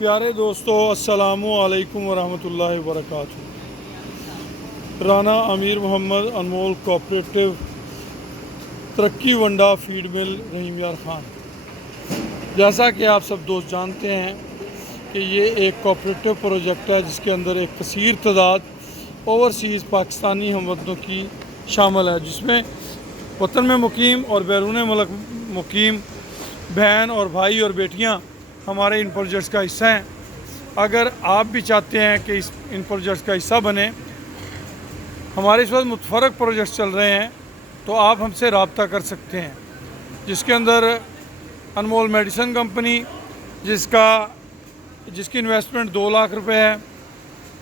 پیارے دوستو السلام علیکم ورحمۃ اللہ وبرکاتہ۔ رانا امیر محمد انمول کوآپریٹو ترقی ونڈا فیڈ مل رحیم یار خان۔ جیسا کہ آپ سب دوست جانتے ہیں کہ یہ ایک کوآپریٹو پروجیکٹ ہے جس کے اندر ایک کثیر تعداد اوورسیز پاکستانی ہم وطنوں کی شامل ہے، جس میں وطن میں مقیم اور بیرون ملک مقیم بہن اور بھائی اور بیٹیاں ہمارے ان پروجیکٹس کا حصہ ہیں۔ اگر آپ بھی چاہتے ہیں کہ ان پروجیکٹس کا حصہ بنیں، ہمارے اس وقت متفرق پروجیکٹس چل رہے ہیں، تو آپ ہم سے رابطہ کر سکتے ہیں، جس کے اندر انمول میڈیسن کمپنی جس کی انویسٹمنٹ 2 لاکھ روپے ہے،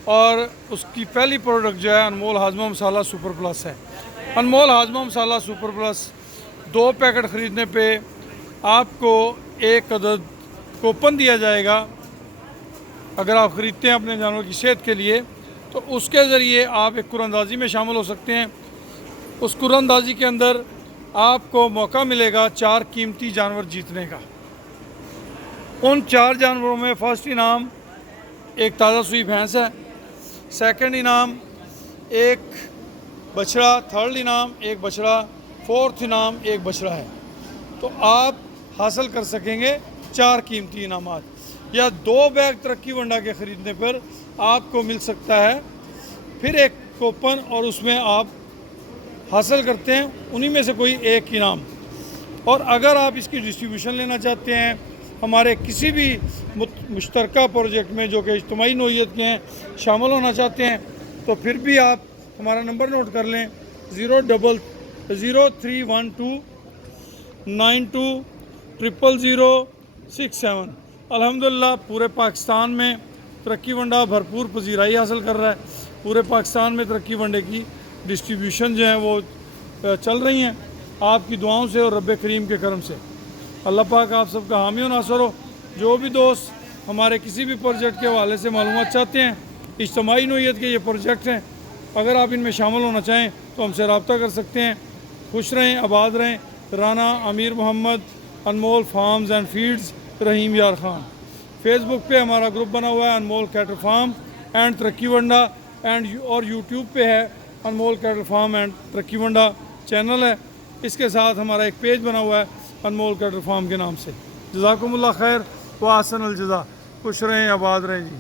اور اس کی پہلی پروڈکٹ جو ہے انمول ہاضمہ مسالہ سپر پلس ہے۔ انمول ہاضمہ مسالہ سپر پلس 2 پیکٹ خریدنے پہ آپ کو 1 عدد کوپن دیا جائے گا۔ اگر آپ خریدتے ہیں اپنے جانور کی صحت کے لیے، تو اس کے ذریعے آپ ایک قرعہ اندازی میں شامل ہو سکتے ہیں۔ اس قرعہ اندازی کے اندر آپ کو موقع ملے گا 4 قیمتی جانور جیتنے کا۔ ان 4 جانوروں میں فرسٹ انعام ایک تازہ سوئی بھینس ہے، سیکنڈ انعام ایک بچڑا، تھرڈ انعام ایک بچڑا، فورتھ انعام ایک بچڑا ہے۔ تو آپ حاصل کر سکیں گے 4 قیمتی انعامات، یا 2 بیگ ترقی ونڈا کے خریدنے پر آپ کو مل سکتا ہے پھر ایک کوپن، اور اس میں آپ حاصل کرتے ہیں انہی میں سے کوئی ایک انعام۔ اور اگر آپ اس کی ڈسٹریبیوشن لینا چاہتے ہیں ہمارے کسی بھی مشترکہ پروجیکٹ میں جو کہ اجتماعی نوعیت کے ہیں شامل ہونا چاہتے ہیں، تو پھر بھی آپ ہمارا نمبر نوٹ کر لیں 0312920067۔ الحمدللہ پورے پاکستان میں ترقی ونڈا بھرپور پذیرائی حاصل کر رہا ہے۔ پورے پاکستان میں ترقی ونڈے کی ڈسٹریبیوشن جو ہیں وہ چل رہی ہیں آپ کی دعاؤں سے اور رب کریم کے کرم سے۔ اللہ پاک آپ سب کا حامی و ناصر ہو۔ جو بھی دوست ہمارے کسی بھی پروجیکٹ کے حوالے سے معلومات چاہتے ہیں، اجتماعی نوعیت کے یہ پروجیکٹ ہیں، اگر آپ ان میں شامل ہونا چاہیں تو ہم سے رابطہ کر سکتے ہیں۔ خوش رہیں، آباد رہیں۔ رانا امیر محمد انمول فارمز اینڈ فیڈز رحیم یار خان۔ فیس بک پہ ہمارا گروپ بنا ہوا ہے انمول کیٹل فارم اینڈ ترقی ونڈا، اور یوٹیوب پہ ہے انمول کیٹل فارم اینڈ ترقی ونڈا چینل ہے۔ اس کے ساتھ ہمارا ایک پیج بنا ہوا ہے انمول کیٹل فارم کے نام سے۔ جزاکم اللہ خیر و احسن الجزا۔ خوش رہیں، آباد رہیں جی۔